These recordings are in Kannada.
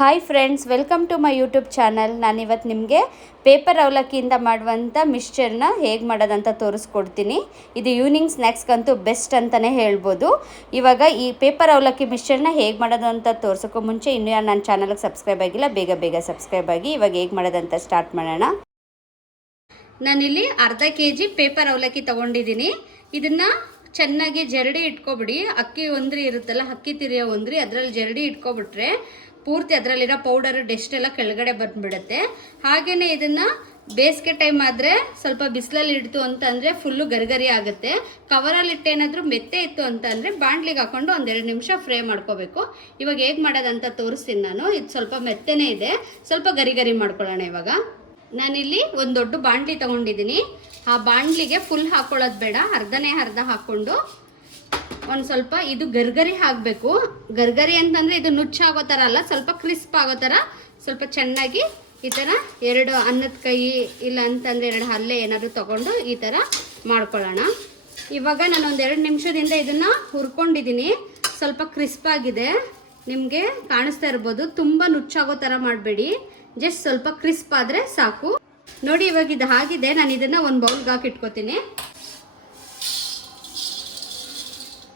Hi friends, welcome to my YouTube channel. ನಾನಿವತ್ತು ನಿಮಗೆ ಪೇಪರ್ ಅವಲಕ್ಕಿಯಿಂದ ಮಾಡುವಂಥ ಮಿಕ್ಸ್ಚರ್ನ ಹೇಗೆ ಮಾಡೋದಂತ ತೋರಿಸ್ಕೊಡ್ತೀನಿ. ಇದು ಈವ್ನಿಂಗ್ ಸ್ನ್ಯಾಕ್ಸ್ಗಂತೂ ಬೆಸ್ಟ್ ಅಂತಲೇ ಹೇಳ್ಬೋದು. ಇವಾಗ ಈ ಪೇಪರ್ ಅವಲಕ್ಕಿ ಮಿಕ್ಸ್ಚರ್ನ ಹೇಗೆ ಮಾಡೋದು ಅಂತ ತೋರ್ಸೋಕ್ಕೂ ಮುಂಚೆ ಇನ್ನೂ ಯಾರು ನನ್ನ ಚಾನಲ್ಗೆ ಸಬ್ಸ್ಕ್ರೈಬ್ ಆಗಿಲ್ಲ, ಬೇಗ ಸಬ್ಸ್ಕ್ರೈಬ್ ಆಗಿ. ಇವಾಗ ಹೇಗೆ ಮಾಡೋದಂತ ಸ್ಟಾರ್ಟ್ ಮಾಡೋಣ. ನಾನಿಲ್ಲಿ ಅರ್ಧ kg ಪೇಪರ್ ಅವಲಕ್ಕಿ ತೊಗೊಂಡಿದ್ದೀನಿ. ಇದನ್ನು ಚೆನ್ನಾಗಿ ಜರಡಿ ಇಟ್ಕೊಬಿಡಿ. ಅಕ್ಕಿ ಒಂದ್ರಿ ಇರುತ್ತಲ್ಲ, ಅಕ್ಕಿ ತಿರಿಯೋ ಒಂದ್ರಿ, ಅದರಲ್ಲಿ ಜರಡಿ ಇಟ್ಕೊಬಿಟ್ರೆ ಪೂರ್ತಿ ಅದರಲ್ಲಿರೋ ಪೌಡರ್ ಡೆಸ್ಟ್ ಎಲ್ಲ ಕೆಳಗಡೆ ಬಂದ್ಬಿಡುತ್ತೆ. ಹಾಗೆಯೇ ಇದನ್ನು ಬೇಸಿಗೆ ಟೈಮ್ ಆದರೆ ಸ್ವಲ್ಪ ಬಿಸಿಲಲ್ಲಿ ಇಡ್ತು ಅಂತಂದರೆ ಫುಲ್ಲು ಗರಿಗರಿ ಆಗುತ್ತೆ. ಕವರಲ್ಲಿ ಇಟ್ಟೇನಾದರೂ ಮೆತ್ತೆ ಇತ್ತು ಅಂತಂದರೆ ಬಾಣಲಿಗೆ ಹಾಕೊಂಡು ಒಂದೆರಡು ನಿಮಿಷ ಫ್ರೈ ಮಾಡ್ಕೋಬೇಕು. ಇವಾಗ ಹೇಗೆ ಮಾಡೋದಂತ ತೋರಿಸ್ತೀನಿ ನಾನು. ಇದು ಸ್ವಲ್ಪ ಮೆತ್ತನೇ ಇದೆ, ಸ್ವಲ್ಪ ಗರಿ ಮಾಡ್ಕೊಳ್ಳೋಣ. ಇವಾಗ ನಾನಿಲ್ಲಿ ಒಂದು ದೊಡ್ಡ ಬಾಣಲಿ ತೊಗೊಂಡಿದ್ದೀನಿ. ಆ ಬಾಣಲಿಗೆ ಫುಲ್ ಹಾಕೊಳ್ಳೋದು ಬೇಡ, ಅರ್ಧನೇ ಅರ್ಧ ಹಾಕ್ಕೊಂಡು ಒಂದು ಸ್ವಲ್ಪ ಇದು ಗರ್ಗರಿ ಹಾಕಬೇಕು. ಗರ್ಗರಿ ಅಂತಂದರೆ ಇದು ನುಚ್ಚಾಗೋ ಥರ ಅಲ್ಲ, ಸ್ವಲ್ಪ ಕ್ರಿಸ್ಪ್ ಆಗೋ ಥರ ಸ್ವಲ್ಪ ಚೆನ್ನಾಗಿ ಈ ಥರ ಎರಡು ಅನ್ನದ ಕೈ ಇಲ್ಲ ಅಂತಂದರೆ ಎರಡು ಹಲ್ಲೆ ಏನಾದರೂ ತೊಗೊಂಡು ಈ ಥರ ಮಾಡ್ಕೊಳ್ಳೋಣ. ಇವಾಗ ನಾನು ಒಂದೆರಡು ನಿಮಿಷದಿಂದ ಇದನ್ನು ಹುರ್ಕೊಂಡಿದ್ದೀನಿ. ಸ್ವಲ್ಪ ಕ್ರಿಸ್ಪ್ ಆಗಿದೆ, ನಿಮಗೆ ಕಾಣಿಸ್ತಾ ಇರ್ಬೋದು. ತುಂಬ ನುಚ್ಚಾಗೋ ಥರ ಮಾಡಬೇಡಿ, ಜಸ್ಟ್ ಸ್ವಲ್ಪ ಕ್ರಿಸ್ಪ್ ಆದರೆ ಸಾಕು. ನೋಡಿ ಇವಾಗ ಇದು ಆಗಿದೆ. ನಾನು ಇದನ್ನು ಒಂದು ಬೌಲ್ಗೆ ಹಾಕಿ ಇಟ್ಕೋತೀನಿ.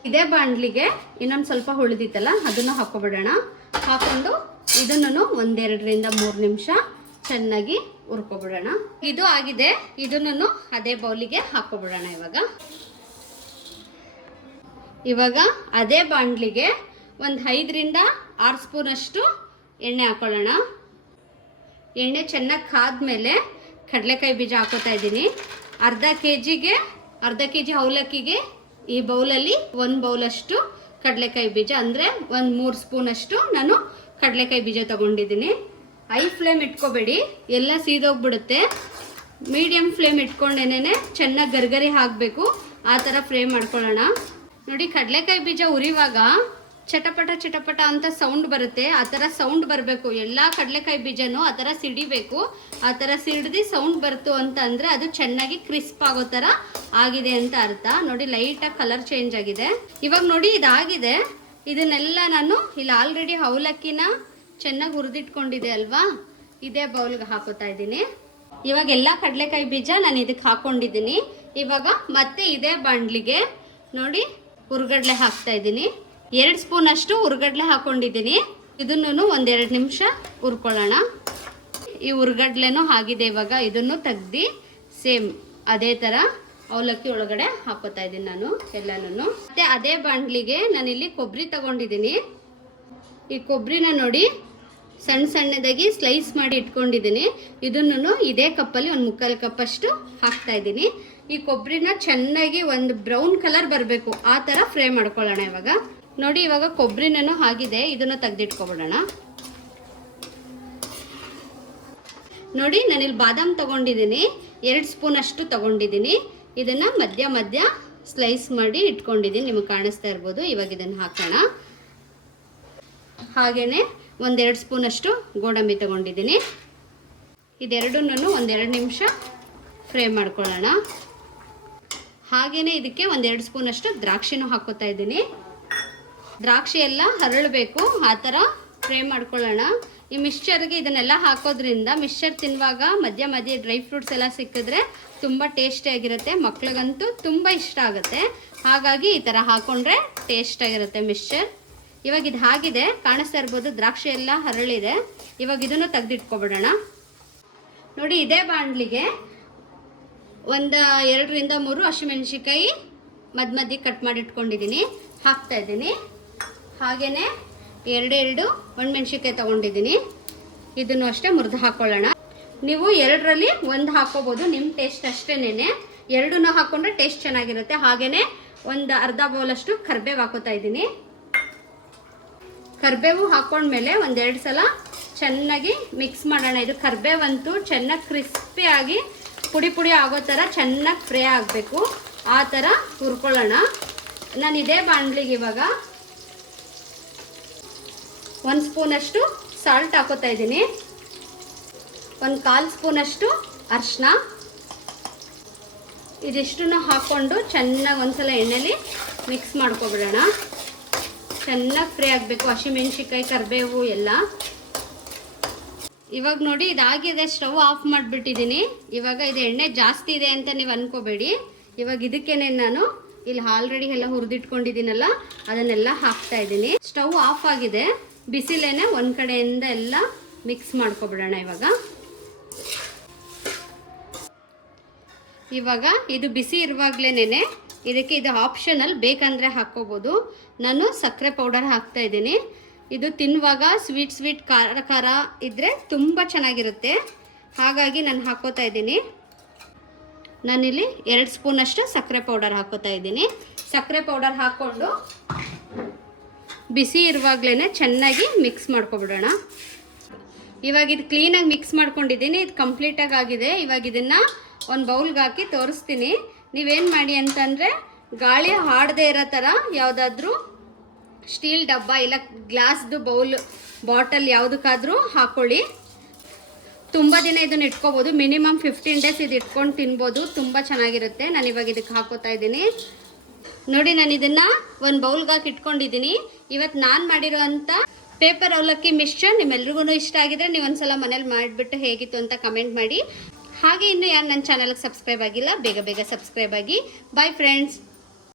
ಇದೇ ಬಾಣಲಿಗೆ ಇನ್ನೊಂದು ಸ್ವಲ್ಪ ಉಳಿದಿತ್ತಲ್ಲ ಅದನ್ನು ಹಾಕೊಬಿಡೋಣ. ಹಾಕೊಂಡು ಇದನ್ನು ಒಂದೆರಡರಿಂದ 3 ನಿಮಿಷ ಚೆನ್ನಾಗಿ ಹುರ್ಕೊಬಿಡೋಣ. ಇದು ಆಗಿದೆ, ಇದನ್ನು ಅದೇ ಬೌಲಿಗೆ ಹಾಕೊಬಿಡೋಣ. ಇವಾಗ ಅದೇ ಬಾಣಲಿಗೆ ಒಂದು 5ರಿಂದ 6 ಸ್ಪೂನಷ್ಟು ಎಣ್ಣೆ ಹಾಕೊಳ್ಳೋಣ. ಎಣ್ಣೆ ಚೆನ್ನಾಗಿ ಕಾದ್ಮೇಲೆ ಕಡಲೆಕಾಯಿ ಬೀಜ ಹಾಕೋತಾ ಇದ್ದೀನಿ. ಅರ್ಧ kg ಅವಲಕ್ಕಿಗೆ ಈ ಬೌಲಲ್ಲಿ 1 ಬೌಲಷ್ಟು ಕಡಲೆಕಾಯಿ ಬೀಜ, ಅಂದರೆ ಒಂದು 3 ಸ್ಪೂನಷ್ಟು ನಾನು ಕಡಲೆಕಾಯಿ ಬೀಜ ತೊಗೊಂಡಿದ್ದೀನಿ. ಹೈ ಫ್ಲೇಮ್ ಇಟ್ಕೋಬೇಡಿ, ಎಲ್ಲ ಸೀದೋಗ್ಬಿಡುತ್ತೆ. ಮೀಡಿಯಮ್ ಫ್ಲೇಮ್ ಇಟ್ಕೊಂಡೇನೆ ಚೆನ್ನಾಗಿ ಗರ್ಗರಿ ಹಾಕಬೇಕು, ಆ ಥರ ಫ್ರೈ ಮಾಡ್ಕೊಳ್ಳೋಣ. ನೋಡಿ ಕಡಲೆಕಾಯಿ ಬೀಜ ಉರಿವಾಗ ಚಟಪಟ ಅಂತ ಸೌಂಡ್ ಬರುತ್ತೆ. ಆ ಥರ ಸೌಂಡ್ ಬರಬೇಕು. ಎಲ್ಲ ಕಡಲೆಕಾಯಿ ಬೀಜನೂ ಆ ಥರ ಸಿಡಿಬೇಕು. ಆ ಥರ ಸಿಡ್ದು ಸೌಂಡ್ ಬರ್ತು ಅಂತ ಅಂದರೆ ಅದು ಚೆನ್ನಾಗಿ ಕ್ರಿಸ್ಪ್ ಆಗೋ ಥರ ಆಗಿದೆ ಅಂತ ಅರ್ಥ. ನೋಡಿ ಲೈಟಾಗಿ ಕಲರ್ ಚೇಂಜ್ ಆಗಿದೆ. ಇವಾಗ ನೋಡಿ ಇದಾಗಿದೆ. ಇದನ್ನೆಲ್ಲ ನಾನು ಇಲ್ಲಿ ಆಲ್ರೆಡಿ ಅವಲಕ್ಕಿನ ಚೆನ್ನಾಗಿ ಹುರಿದಿಟ್ಕೊಂಡಿದೆ ಅಲ್ವಾ, ಇದೇ ಬೌಲ್ಗೆ ಹಾಕೋತಾ ಇದ್ದೀನಿ. ಇವಾಗ ಎಲ್ಲ ಕಡಲೆಕಾಯಿ ಬೀಜ ನಾನು ಇದಕ್ಕೆ ಹಾಕ್ಕೊಂಡಿದ್ದೀನಿ. ಇವಾಗ ಮತ್ತೆ ಇದೇ ಬಾಣಲಿಗೆ ನೋಡಿ ಹುರ್ಗಡ್ಲೆ ಹಾಕ್ತಾ ಇದ್ದೀನಿ. 2 ಸ್ಪೂನಷ್ಟು ಹುರ್ಗಡ್ಲೆ ಹಾಕ್ಕೊಂಡಿದ್ದೀನಿ. ಇದನ್ನು ಒಂದೆರಡು ನಿಮಿಷ ಹುರ್ಕೊಳ್ಳೋಣ. ಈ ಹುರ್ಗಡ್ಲೆನೂ ಆಗಿದೆ. ಇವಾಗ ಇದನ್ನು ತೆಗ್ದು ಸೇಮ್ ಅದೇ ಥರ ಅವಲಕ್ಕಿ ಒಳಗಡೆ ಹಾಕೋತಾ ಇದ್ದೀನಿ ನಾನು ಎಲ್ಲನೂ. ಮತ್ತು ಅದೇ ಬಾಣಲಿಗೆ ನಾನಿಲ್ಲಿ ಕೊಬ್ಬರಿ ತಗೊಂಡಿದ್ದೀನಿ. ಈ ಕೊಬ್ಬರಿನ ನೋಡಿ ಸಣ್ಣದಾಗಿ ಸ್ಲೈಸ್ ಮಾಡಿ ಇಟ್ಕೊಂಡಿದ್ದೀನಿ. ಇದನ್ನು ಇದೇ ಕಪ್ಪಲ್ಲಿ ಒಂದು 3/4 ಕಪ್ಪಷ್ಟು ಹಾಕ್ತಾ ಇದ್ದೀನಿ. ಈ ಕೊಬ್ಬರಿನ ಚೆನ್ನಾಗಿ ಒಂದು ಬ್ರೌನ್ ಕಲರ್ ಬರಬೇಕು, ಆ ಥರ ಫ್ರೈ ಮಾಡ್ಕೊಳ್ಳೋಣ. ಇವಾಗ ನೋಡಿ ಇವಾಗ ಕೊಬ್ಬರಿನೂ ಆಗಿದೆ, ಇದನ್ನು ತೆಗೆದಿಟ್ಕೊಬಿಡೋಣ. ನೋಡಿ ನಾನಿಲ್ಲಿ ಬಾದಾಮ್ ತೊಗೊಂಡಿದ್ದೀನಿ, 2 ಸ್ಪೂನಷ್ಟು ತೊಗೊಂಡಿದ್ದೀನಿ. ಇದನ್ನು ಮಧ್ಯ ಸ್ಲೈಸ್ ಮಾಡಿ ಇಟ್ಕೊಂಡಿದ್ದೀನಿ, ನಿಮಗೆ ಕಾಣಿಸ್ತಾ ಇರ್ಬೋದು. ಇವಾಗ ಇದನ್ನು ಹಾಕೋಣ. ಹಾಗೆಯೇ 1-2 ಸ್ಪೂನಷ್ಟು ಗೋಡಂಬಿ ತೊಗೊಂಡಿದ್ದೀನಿ. ಇದೆರಡನ್ನೂ 1-2 ನಿಮಿಷ ಫ್ರೈ ಮಾಡ್ಕೊಳ್ಳೋಣ. ಹಾಗೆಯೇ ಇದಕ್ಕೆ 1-2 ಸ್ಪೂನಷ್ಟು ದ್ರಾಕ್ಷಿನೂ ಹಾಕೋತಾ ಇದ್ದೀನಿ. ದ್ರಾಕ್ಷಿ ಎಲ್ಲ ಹರಳಬೇಕು, ಆ ಥರ ಫ್ರೈ ಮಾಡ್ಕೊಳ್ಳೋಣ. ಈ ಮಿಕ್ಸ್ಚರ್ಗೆ ಇದನ್ನೆಲ್ಲ ಹಾಕೋದ್ರಿಂದ ಮಿಕ್ಸ್ಚರ್ ತಿನ್ನುವಾಗ ಮಧ್ಯ ಡ್ರೈ ಫ್ರೂಟ್ಸ್ ಎಲ್ಲ ಸಿಕ್ಕಿದ್ರೆ ತುಂಬ ಟೇಸ್ಟಿಯಾಗಿರುತ್ತೆ. ಮಕ್ಳಿಗಂತೂ ತುಂಬ ಇಷ್ಟ ಆಗುತ್ತೆ. ಹಾಗಾಗಿ ಈ ಥರ ಹಾಕ್ಕೊಂಡ್ರೆ ಟೇಸ್ಟಾಗಿರುತ್ತೆ ಮಿಕ್ಸ್ಚರ್. ಇವಾಗ ಇದು ಆಗಿದೆ, ಕಾಣಿಸ್ತಾ ಇರ್ಬೋದು. ದ್ರಾಕ್ಷಿ ಎಲ್ಲ ಹರಳಿದೆ. ಇವಾಗ ಇದನ್ನು ತೆಗೆದಿಟ್ಕೊಬಿಡೋಣ. ನೋಡಿ ಇದೇ ಬಾಣಲಿಗೆ 2ರಿಂದ 3 ಹಸಿಮೆಣಸಿಕಾಯಿ ಮಧ್ಯ ಕಟ್ ಮಾಡಿ ಇಟ್ಕೊಂಡಿದ್ದೀನಿ, ಹಾಕ್ತಾ ಇದ್ದೀನಿ. ಹಾಗೆಯೇ 2 ಒಣಮೆಣಸಿಕಾಯಿ ತೊಗೊಂಡಿದ್ದೀನಿ. ಇದನ್ನು ಅಷ್ಟೇ ಮುರಿದು ಹಾಕ್ಕೊಳ್ಳೋಣ. ನೀವು 2ರಲ್ಲಿ 1 ಹಾಕ್ಕೋಬೋದು, ನಿಮ್ಮ ಟೇಸ್ಟ್ ಅಷ್ಟೇನೆ. 2 ಹಾಕ್ಕೊಂಡ್ರೆ ಟೇಸ್ಟ್ ಚೆನ್ನಾಗಿರುತ್ತೆ. ಹಾಗೆಯೇ ಒಂದು ಅರ್ಧ ಬೌಲಷ್ಟು ಕರಿಬೇವು ಹಾಕೋತಾ ಇದ್ದೀನಿ. ಕರಿಬೇವು ಹಾಕ್ಕೊಂಡ್ಮೇಲೆ 1-2 ಸಲ ಚೆನ್ನಾಗಿ ಮಿಕ್ಸ್ ಮಾಡೋಣ. ಇದು ಕರಿಬೇವಂತೂ ಚೆನ್ನಾಗಿ ಕ್ರಿಸ್ಪಿಯಾಗಿ ಪುಡಿ ಆಗೋ ಥರ ಚೆನ್ನಾಗಿ ಫ್ರೈ ಆಗಬೇಕು, ಆ ಥರ ಹುರ್ಕೊಳ್ಳೋಣ. ನಾನು ಇದೇ ಬಾಣಲಿಗೆ ಇವಾಗ 1 ಸ್ಪೂನಷ್ಟು ಸಾಲ್ಟ್ ಹಾಕೋತಾ ಇದ್ದೀನಿ. 1/4 ಸ್ಪೂನಷ್ಟು ಅರಿಶಿನ. ಇದಿಷ್ಟನ್ನು ಹಾಕ್ಕೊಂಡು ಚೆನ್ನಾಗಿ ಒಂದ್ಸಲ ಎಣ್ಣೆಲಿ ಮಿಕ್ಸ್ ಮಾಡ್ಕೊಬಿಡೋಣ. ಚೆನ್ನಾಗಿ ಫ್ರೈ ಆಗಬೇಕು. ಹಸಿಮೆಣಸಿಕಾಯಿ, ಕರಿಬೇವು ಎಲ್ಲ ಇವಾಗ ನೋಡಿ ಇದಾಗಿದೆ, ಸ್ಟವ್ ಆಫ್ ಮಾಡಿಬಿಟ್ಟಿದ್ದೀನಿ. ಇವಾಗ ಇದು ಎಣ್ಣೆ ಜಾಸ್ತಿ ಇದೆ ಅಂತ ನೀವು ಅನ್ಕೋಬೇಡಿ. ಇವಾಗ ಇದಕ್ಕೇನೆ ನಾನು ಇಲ್ಲಿ ಆಲ್ರೆಡಿ ಎಲ್ಲ ಹುರಿದಿಟ್ಕೊಂಡಿದ್ದೀನಲ್ಲ ಅದನ್ನೆಲ್ಲ ಹಾಕ್ತಾ ಇದ್ದೀನಿ. ಸ್ಟವ್ ಆಫ್ ಆಗಿದೆ, ಬಿಸಿಲೇನೆ ಒಂದು ಕಡೆಯಿಂದ ಎಲ್ಲ ಮಿಕ್ಸ್ ಮಾಡ್ಕೊಬಿಡೋಣ. ಇವಾಗ ಇದು ಬಿಸಿ ಇರುವಾಗಲೇ ಇದಕ್ಕೆ ಇದು ಆಪ್ಷನಲ್, ಬೇಕಂದರೆ ಹಾಕ್ಕೋಬೋದು. ನಾನು ಸಕ್ಕರೆ ಪೌಡರ್ ಹಾಕ್ತಾ ಇದ್ದೀನಿ. ಇದು ತಿನ್ನುವಾಗ ಸ್ವೀಟ್ ಖಾರ ಖಾರ ಇದ್ದರೆ ತುಂಬ ಚೆನ್ನಾಗಿರುತ್ತೆ, ಹಾಗಾಗಿ ನಾನು ಹಾಕ್ಕೋತಾ ಇದ್ದೀನಿ. ನಾನಿಲ್ಲಿ 2 ಸ್ಪೂನಷ್ಟು ಸಕ್ಕರೆ ಪೌಡರ್ ಹಾಕ್ಕೋತಾ ಇದ್ದೀನಿ. ಸಕ್ಕರೆ ಪೌಡರ್ ಹಾಕ್ಕೊಂಡು ಬಿಸಿ ಇರುವಾಗಲೇ ಚೆನ್ನಾಗಿ ಮಿಕ್ಸ್ ಮಾಡ್ಕೊಬಿಡೋಣ. ಇವಾಗ ಇದು ಕ್ಲೀನಾಗಿ ಮಿಕ್ಸ್ ಮಾಡ್ಕೊಂಡಿದ್ದೀನಿ, ಇದು ಕಂಪ್ಲೀಟಾಗಿ ಆಗಿದೆ. ಇವಾಗ ಇದನ್ನು ಒಂದು ಬೌಲ್ಗೆ ಹಾಕಿ ತೋರಿಸ್ತೀನಿ. ನೀವೇನು ಮಾಡಿ ಅಂತಂದರೆ ಗಾಳಿ ಆಡದೇ ಇರೋ ಥರ ಯಾವುದಾದ್ರೂ ಸ್ಟೀಲ್ ಡಬ್ಬ ಇಲ್ಲ ಗ್ಲಾಸ್ದು ಬೌಲ್ ಬಾಟಲ್ ಯಾವುದಕ್ಕಾದರೂ ಹಾಕ್ಕೊಳ್ಳಿ. ತುಂಬ ದಿನ ಇದನ್ನು ಇಟ್ಕೋಬೋದು, ಮಿನಿಮಮ್ 15 ಡೇಸ್ ಇದು ಇಟ್ಕೊಂಡು ತಿನ್ಬೋದು, ತುಂಬ ಚೆನ್ನಾಗಿರುತ್ತೆ. ನಾನು ಇವಾಗ ಇದಕ್ಕೆ ಹಾಕೋತಾ ಇದ್ದೀನಿ. ನೋಡಿ, ನಾನು ಇದನ್ನು ಒಂದು ಬೌಲ್ಗೆ ಹಾಕಿ ಇಟ್ಕೊಂಡಿದ್ದೀನಿ. ಇವತ್ತು ನಾನು ಮಾಡಿರೋಂಥ ಪೇಪರ್ ಅವಲಕ್ಕಿ ಮಿಕ್ಸ್ಚರ್ ನಿಮ್ಮೆಲ್ರಿಗೂ ಇಷ್ಟ ಆಗಿದ್ರೆ ನೀವು ಒಂದ್ಸಲ ಮನೇಲಿ ಮಾಡಿಬಿಟ್ಟು ಹೇಗಿತ್ತು ಅಂತ ಕಮೆಂಟ್ ಮಾಡಿ. ಹಾಗೆ ಇನ್ನು ಯಾರು ನನ್ನ ಚಾನಲ್ಗೆ ಸಬ್ಸ್ಕ್ರೈಬ್ ಆಗಿಲ್ಲ, ಬೇಗ ಬೇಗ ಸಬ್ಸ್ಕ್ರೈಬ್ ಆಗಿ. Bye friends.